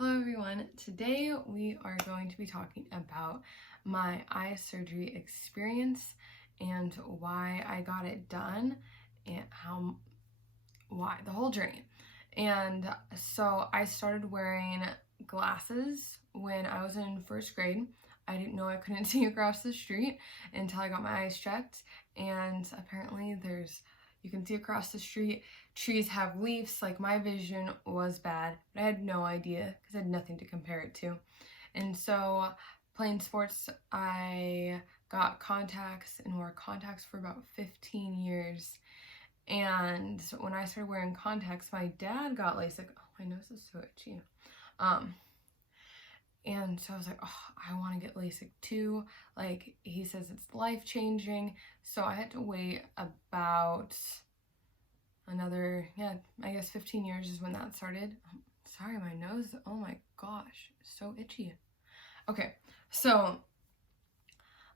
Hello everyone, today we are going to be talking about my eye surgery experience and why I got it done and why the whole journey. And so I started wearing glasses when I was in first grade. I didn't know I couldn't see across the street until I got my eyes checked, and apparently you can see across the street. Trees have leaves. Like, my vision was bad, but I had no idea because I had nothing to compare it to. And so playing sports, I got contacts and wore contacts for about 15 years. And when I started wearing contacts, my dad got Lasik. Oh, my nose is so itchy. And so I was like, oh, I want to get Lasik too. Like, he says it's life-changing. So I had to wait about another, I guess 15 years is when that started. Sorry, my nose, oh my gosh, so itchy. Okay, so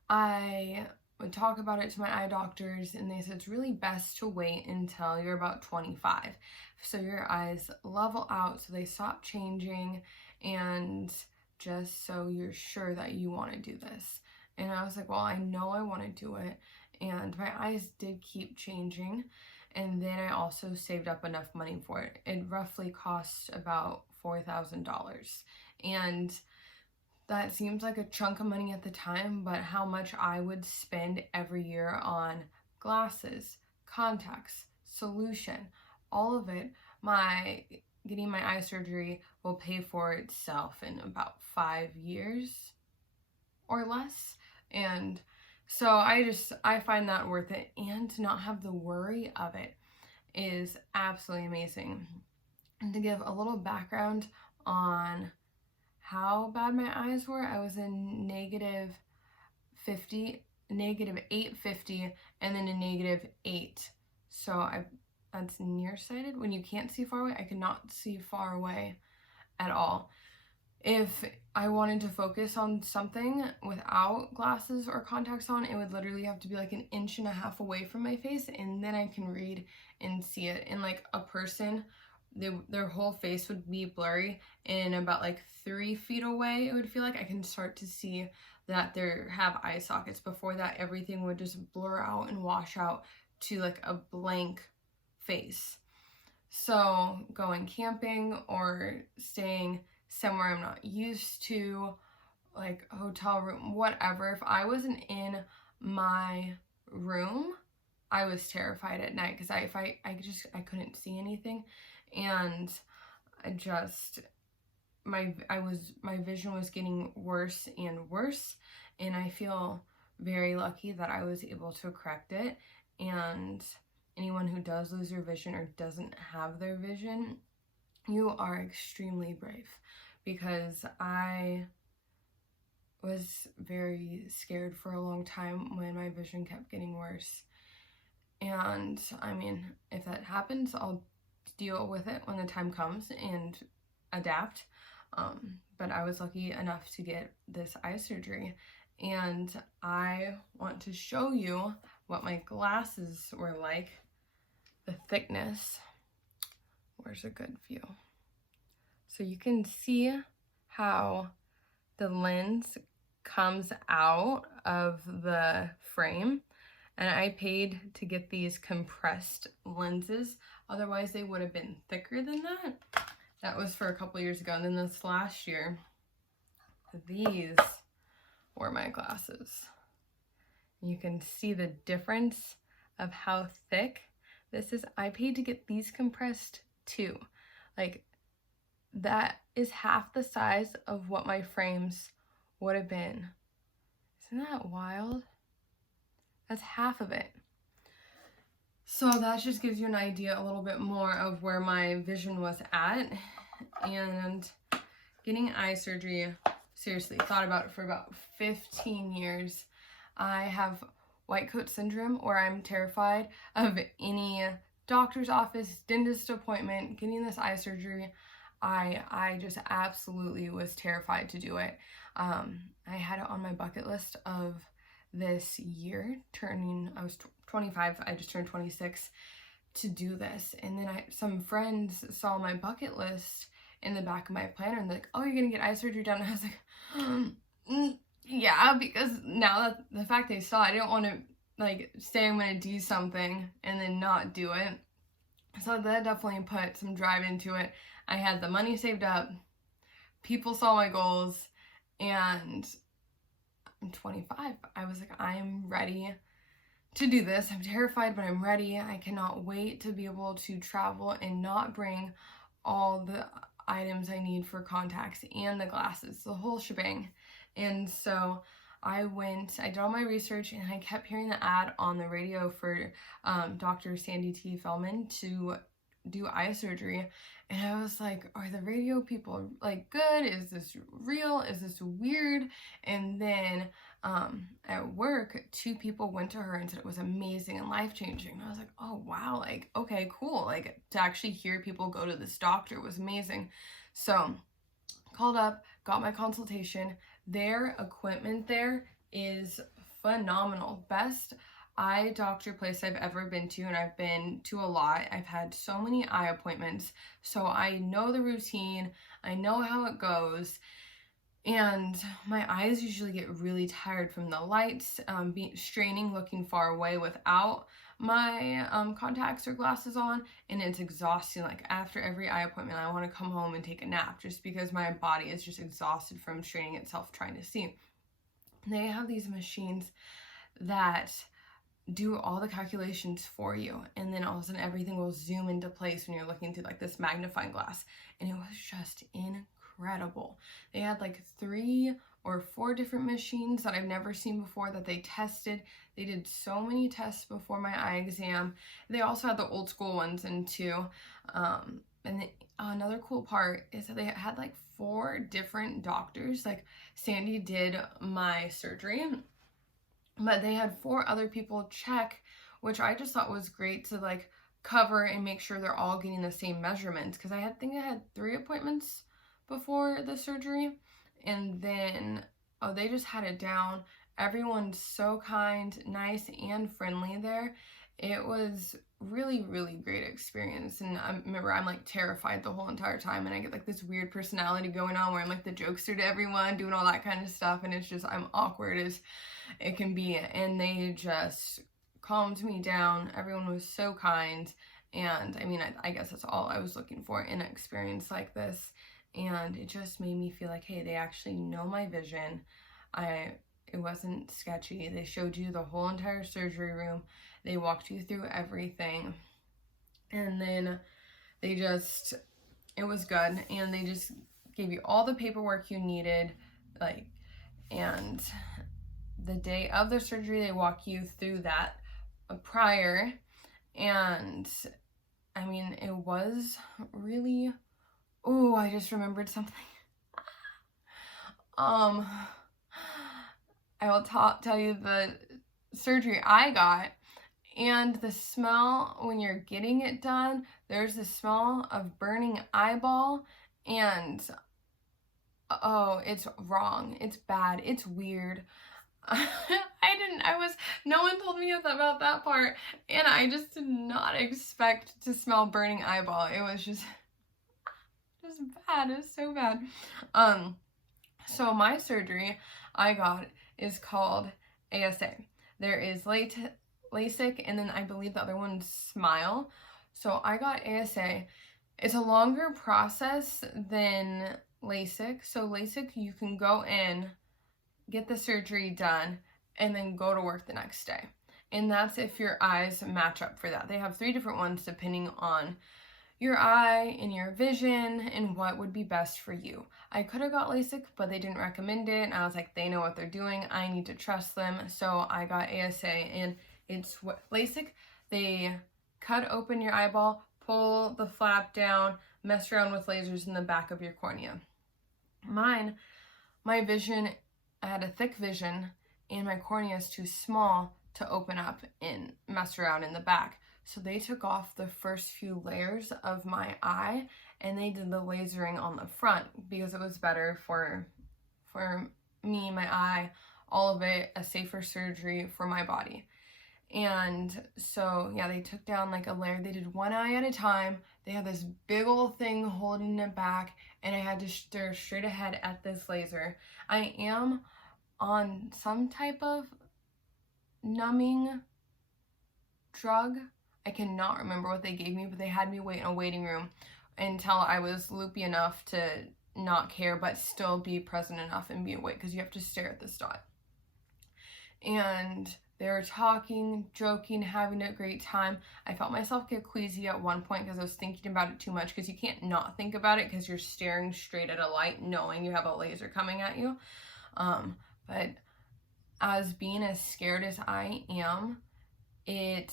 I would talk about it to my eye doctors, and they said it's really best to wait until you're about 25. So your eyes level out, so they stop changing, and just so you're sure that you want to do this. And I was like, well, I know I want to do it. And my eyes did keep changing. And then I also saved up enough money for it. It roughly cost about $4,000. And that seems like a chunk of money at the time, but how much I would spend every year on glasses, contacts, solution, all of it, getting my eye surgery will pay for itself in about 5 years or less. And so I find that worth it, and to not have the worry of it is absolutely amazing. And to give a little background on how bad my eyes were, I was in -850, and then a -8. So that's nearsighted. When you can't see far away, I could not see far away at all. If I wanted to focus on something without glasses or contacts on, it would literally have to be like 1.5 inches away from my face, and then I can read and see it. And like a person, their whole face would be blurry, and about like 3 feet away, it would feel like I can start to see that they have eye sockets. Before that, everything would just blur out and wash out to like a blank face. So going camping or staying somewhere I'm not used to, like a hotel room, whatever, if I wasn't in my room, I was terrified at night because I couldn't see anything, and my vision was getting worse and worse, and I feel very lucky that I was able to correct it. And anyone who does lose their vision or doesn't have their vision, you are extremely brave, because I was very scared for a long time when my vision kept getting worse. And I mean, if that happens, I'll deal with it when the time comes and adapt. But I was lucky enough to get this eye surgery, and I want to show you what my glasses were like, the thickness. Where's a good view? So you can see how the lens comes out of the frame, and I paid to get these compressed lenses. Otherwise they would have been thicker than that. That was for a couple years ago. And then this last year, these were my glasses. You can see the difference of how thick this is. I paid to get these compressed too. Like, that is half the size of what my frames would have been. Isn't that wild? That's half of it. So that just gives you an idea a little bit more of where my vision was at. And getting eye surgery, seriously, thought about it for about 15 years. I have white coat syndrome, where I'm terrified of any doctor's office, dentist appointment, getting this eye surgery. I just absolutely was terrified to do it. I had it on my bucket list of this year, I was 25, I just turned 26, to do this. And then some friends saw my bucket list in the back of my planner, and they're like, oh, you're gonna get eye surgery done. And I was like, yeah, because now that the fact they saw, I didn't want to like say I'm gonna do something and then not do it. So that definitely put some drive into it. I had the money saved up, people saw my goals, and I'm 25. I was like, I am ready to do this. I'm terrified, but I'm ready. I cannot wait to be able to travel and not bring all the items I need for contacts and the glasses, the whole shebang. And so I did all my research, and I kept hearing the ad on the radio for Dr. Sandy T. Feldman to do eye surgery. And I was like, are the radio people like good? Is this real? Is this weird? And then at work, 2 people went to her and said it was amazing and life-changing. And I was like, oh wow, like, okay, cool. Like, to actually hear people go to this doctor was amazing. So called up, got my consultation. Their equipment there is phenomenal. Best eye doctor place I've ever been to, and I've been to a lot. I've had so many eye appointments, so I know the routine, I know how it goes, and my eyes usually get really tired from the lights, straining, looking far away without my contacts or glasses on, and it's exhausting. Like, after every eye appointment, I want to come home and take a nap just because my body is just exhausted from straining itself trying to see. They have these machines that do all the calculations for you, and then all of a sudden everything will zoom into place when you're looking through like this magnifying glass, and it was just incredible. They had like 3 or 4 different machines that I've never seen before that they tested. They did so many tests before my eye exam. They also had the old school ones in too. And then another cool part is that they had like 4 different doctors. Like, Sandy did my surgery, but they had 4 other people check, which I just thought was great to like cover and make sure they're all getting the same measurements, because I think I had 3 appointments before the surgery, and then they just had it down. Everyone's so kind, nice, and friendly there. It was really, really great experience. And I remember I'm like terrified the whole entire time, and I get like this weird personality going on where I'm like the jokester to everyone, doing all that kind of stuff, and it's just, I'm awkward as it can be. And they just calmed me down. Everyone was so kind, and I mean, I guess that's all I was looking for in an experience like this. And it just made me feel like, hey, they actually know my vision. It wasn't sketchy. They showed you the whole entire surgery room. They walked you through everything. And then it was good. And they just gave you all the paperwork you needed. Like, and the day of the surgery, they walk you through that prior. And I mean, it was really, oh, I just remembered something. I will tell you the surgery I got, and the smell when you're getting it done, there's the smell of burning eyeball, and oh, it's wrong, it's bad, it's weird. No one told me about that part, and I just did not expect to smell burning eyeball. It was just bad. It was so bad. So my surgery I got is called ASA. There is Lasik, and then I believe the other one's Smile. So I got ASA. It's a longer process than LASIK. So LASIK, you can go in, get the surgery done, and then go to work the next day. And that's if your eyes match up for that. They have 3 different ones depending on your eye and your vision and what would be best for you. I could have got LASIK, but they didn't recommend it. And I was like, they know what they're doing. I need to trust them. So I got ASA, and it's what LASIK, they cut open your eyeball, pull the flap down, mess around with lasers in the back of your cornea. Mine, my vision, I had a thick vision, and my cornea is too small to open up and mess around in the back. So they took off the first few layers of my eye, and they did the lasering on the front because it was better for me, my eye, all of it, a safer surgery for my body. And so, yeah, they took down like a layer. They did one eye at a time, they had this big old thing holding it back, and I had to stare straight ahead at this laser. I am on some type of numbing drug. I cannot remember what they gave me, but they had me wait in a waiting room until I was loopy enough to not care, but still be present enough and be awake, because you have to stare at this dot. And they were talking, joking, having a great time. I felt myself get queasy at one point because I was thinking about it too much, because you can't not think about it because you're staring straight at a light knowing you have a laser coming at you. But as being as scared as I am, I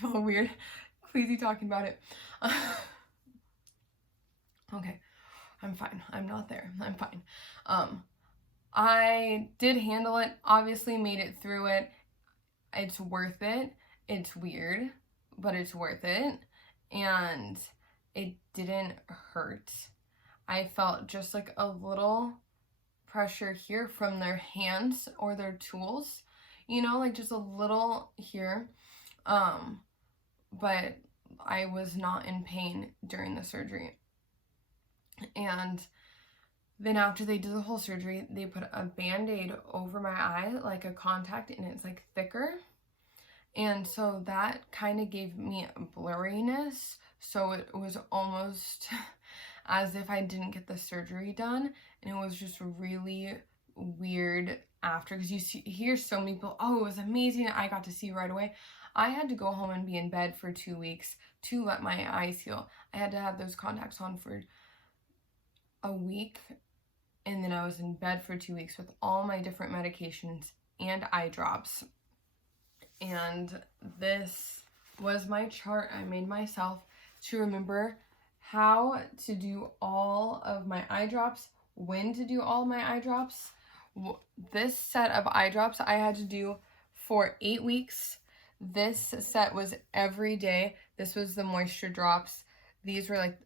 feel weird queasy talking about it. Okay, I'm fine. I'm not there. I'm fine. I did handle it, obviously made it through it. It's worth it. It's weird, but it's worth it. And it didn't hurt. I felt just like a little pressure here from their hands or their tools, you know, like just a little here. But I was not in pain during the surgery. And then after they did the whole surgery, they put a Band-Aid over my eye, like a contact, and it's like thicker. And so that kind of gave me a blurriness. So it was almost as if I didn't get the surgery done. And it was just really weird after, because you hear so many people, oh, it was amazing, I got to see right away. I had to go home and be in bed for 2 weeks to let my eyes heal. I had to have those contacts on for a week, and then I was in bed for 2 weeks with all my different medications and eye drops. And this was my chart I made myself to remember how to do all of my eye drops, when to do all my eye drops. This set of eye drops I had to do for 8 weeks. This set was every day. This was the moisture drops. These were like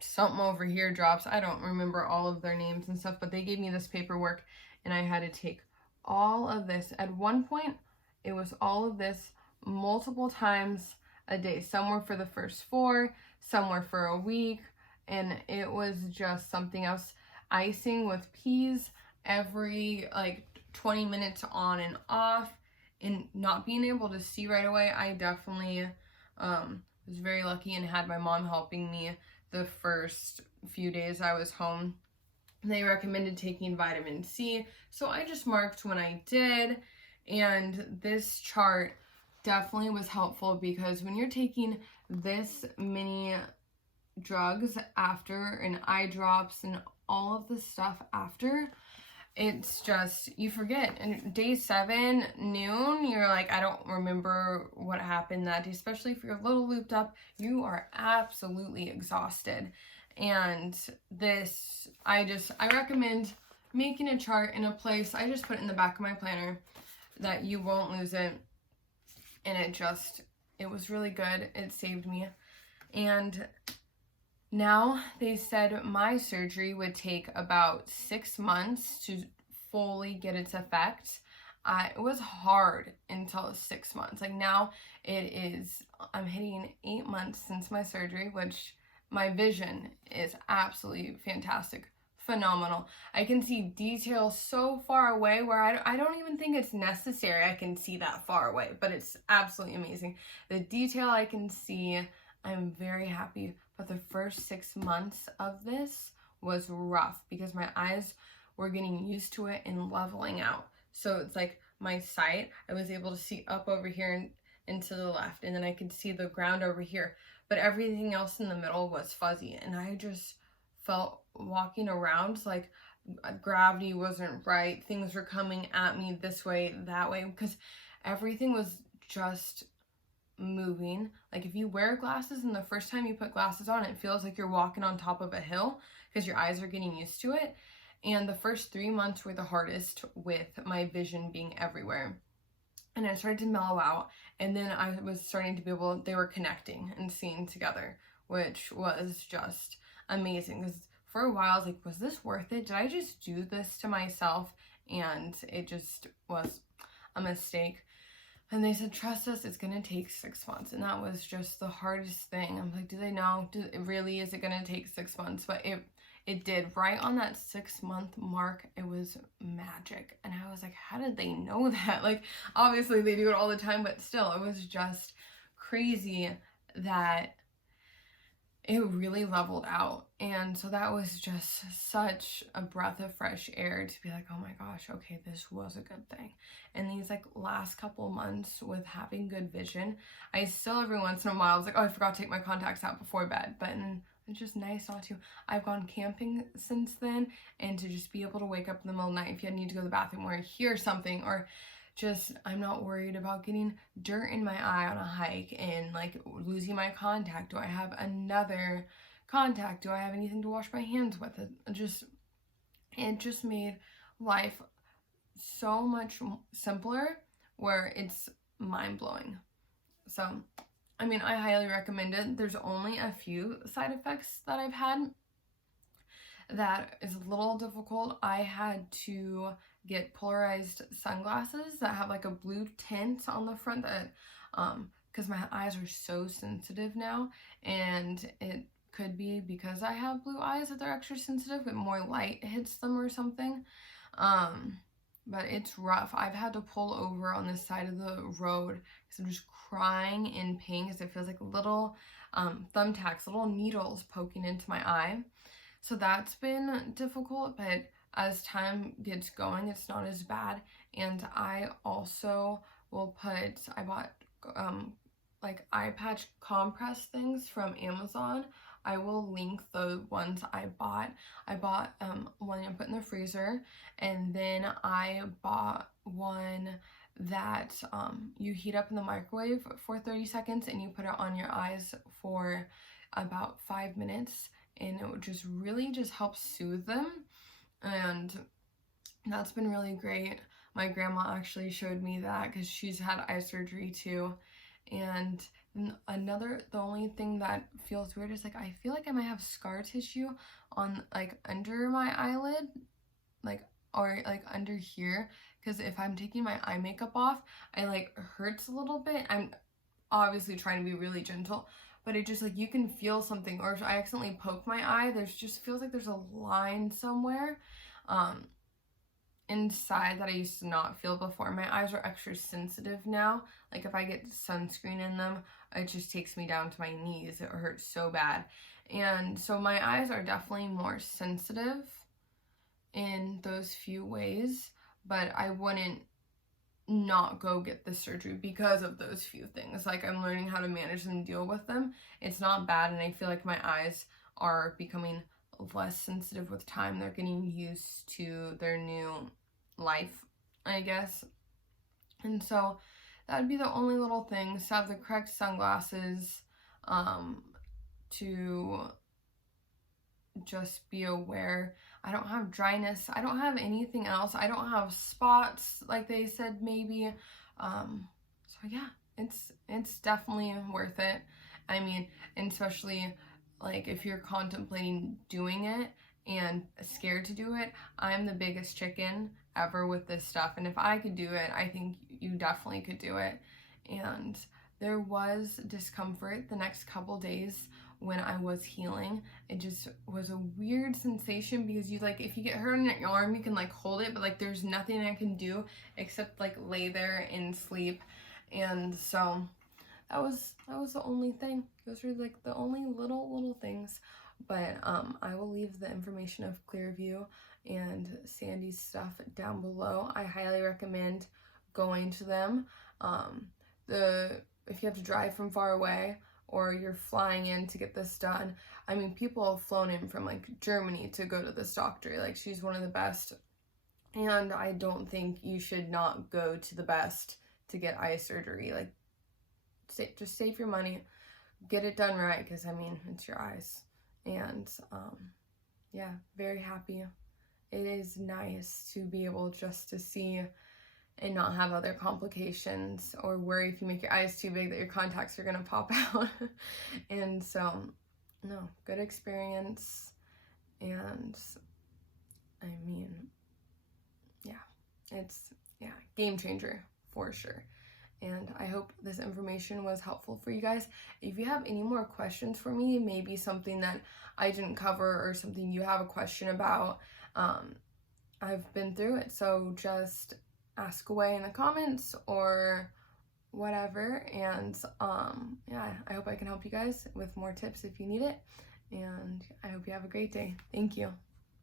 something over here drops. I don't remember all of their names and stuff, but they gave me this paperwork and I had to take all of this. At one point, it was all of this multiple times a day. Some were for the first 4, some were for a week, and it was just something else. Icing with peas every like 20 minutes on and off, and not being able to see right away. I definitely was very lucky and had my mom helping me the first few days I was home. They recommended taking vitamin C, so I just marked when I did. And this chart definitely was helpful, because when you're taking this many drugs after, and eye drops and all of the stuff after, it's just, you forget. And day 7, noon, you're like, I don't remember what happened that day, especially if you're a little looped up. You are absolutely exhausted. And this, I recommend making a chart in a place. I just put it in the back of my planner that you won't lose it. And it was really good. It saved me. And now they said my surgery would take about 6 months to fully get its effect. It was hard until 6 months. Like now I'm hitting 8 months since my surgery, which my vision is absolutely fantastic, phenomenal. I can see detail so far away where I don't even think it's necessary I can see that far away, but it's absolutely amazing. The detail I can see, I'm very happy. But the first 6 months of this was rough, because my eyes were getting used to it and leveling out. So it's like my sight, I was able to see up over here and to the left, and then I could see the ground over here. But everything else in the middle was fuzzy, and I just felt walking around like gravity wasn't right. Things were coming at me this way, that way, because everything was just moving. Like if you wear glasses and the first time you put glasses on, it feels like you're walking on top of a hill because your eyes are getting used to it. And the first 3 months were the hardest, with my vision being everywhere. And I started to mellow out, and then I was starting to they were connecting and seeing together, which was just amazing. Because for a while I was like, was this worth it? Did I just do this to myself? And it just was a mistake. And they said, trust us, it's going to take 6 months. And that was just the hardest thing. I'm like, do they know? Really, is it going to take 6 months? But it did. Right on that 6-month mark, it was magic. And I was like, how did they know that? Like, obviously they do it all the time, but still, it was just crazy that it really leveled out. And so that was just such a breath of fresh air to be like, oh my gosh, okay, this was a good thing. And these like last couple months with having good vision, I still every once in a while I was like, oh, I forgot to take my contacts out before bed, but it's just nice not to. I've gone camping since then, and to just be able to wake up in the middle of the night if you need to go to the bathroom or hear something, or just, I'm not worried about getting dirt in my eye on a hike and like losing my contact. Do I have another contact? Do I have anything to wash my hands with? It just made life so much simpler, where it's mind-blowing. So, I mean, I highly recommend it. There's only a few side effects that I've had that is a little difficult. I had to get polarized sunglasses that have like a blue tint on the front, that because my eyes are so sensitive now, and it could be because I have blue eyes that they're extra sensitive, but more light hits them or something. But it's rough. I've had to pull over on this side of the road because I'm just crying in pain, because it feels like little thumbtacks, little needles poking into my eye. So that's been difficult, but as time gets going, it's not as bad. And I also will I bought like eye patch compress things from Amazon. I will link the ones I bought. I bought one I put in the freezer, and then I bought one that you heat up in the microwave for 30 seconds and you put it on your eyes for about 5 minutes, and it would just really just help soothe them. And that's been really great. My grandma actually showed me that because she's had eye surgery too. And the only thing that feels weird is like, I feel like I might have scar tissue on like under my eyelid, like, or like under here, because if I'm taking my eye makeup off, I like hurts a little bit. I'm obviously trying to be really gentle, but it just like, you can feel something. Or if I accidentally poke my eye, there's just feels like there's a line somewhere inside that I used to not feel before. My eyes are extra sensitive now. Like if I get sunscreen in them, it just takes me down to my knees. It hurts so bad. And so my eyes are definitely more sensitive in those few ways, but I wouldn't not go get the surgery because of those few things. Like, I'm learning how to manage and deal with them. It's not bad, and I feel like my eyes are becoming less sensitive with time. They're getting used to their new life, I guess. And so that would be the only little things, to have the correct sunglasses, to just be aware. I don't have dryness. I don't have anything else. I don't have spots like they said maybe. So yeah, it's definitely worth it. I mean, and especially like if you're contemplating doing it and scared to do it, I'm the biggest chicken ever with this stuff. And if I could do it, I think you definitely could do it. And there was discomfort the next couple days when I was healing. It just was a weird sensation, because you like, if you get hurt on your arm, you can like hold it, but like there's nothing I can do except like lay there and sleep. And so that was the only thing. Those were like the only little things. But I will leave the information of Clearview and Sandy's stuff down below. I highly recommend going to them. If you have to drive from far away, or you're flying in to get this done. I mean, people have flown in from like Germany to go to this doctor. Like, she's one of the best. And I don't think you should not go to the best to get eye surgery. Like, just save your money, get it done right, because I mean, it's your eyes. And yeah, very happy. It is nice to be able just to see and not have other complications, or worry if you make your eyes too big that your contacts are gonna pop out. And so, no, good experience. And I mean, yeah, it's game changer for sure. And I hope this information was helpful for you guys. If you have any more questions for me, maybe something that I didn't cover or something you have a question about, I've been through it. So just ask away in the comments or whatever. And yeah, I hope I can help you guys with more tips if you need it. And I hope you have a great day. Thank you.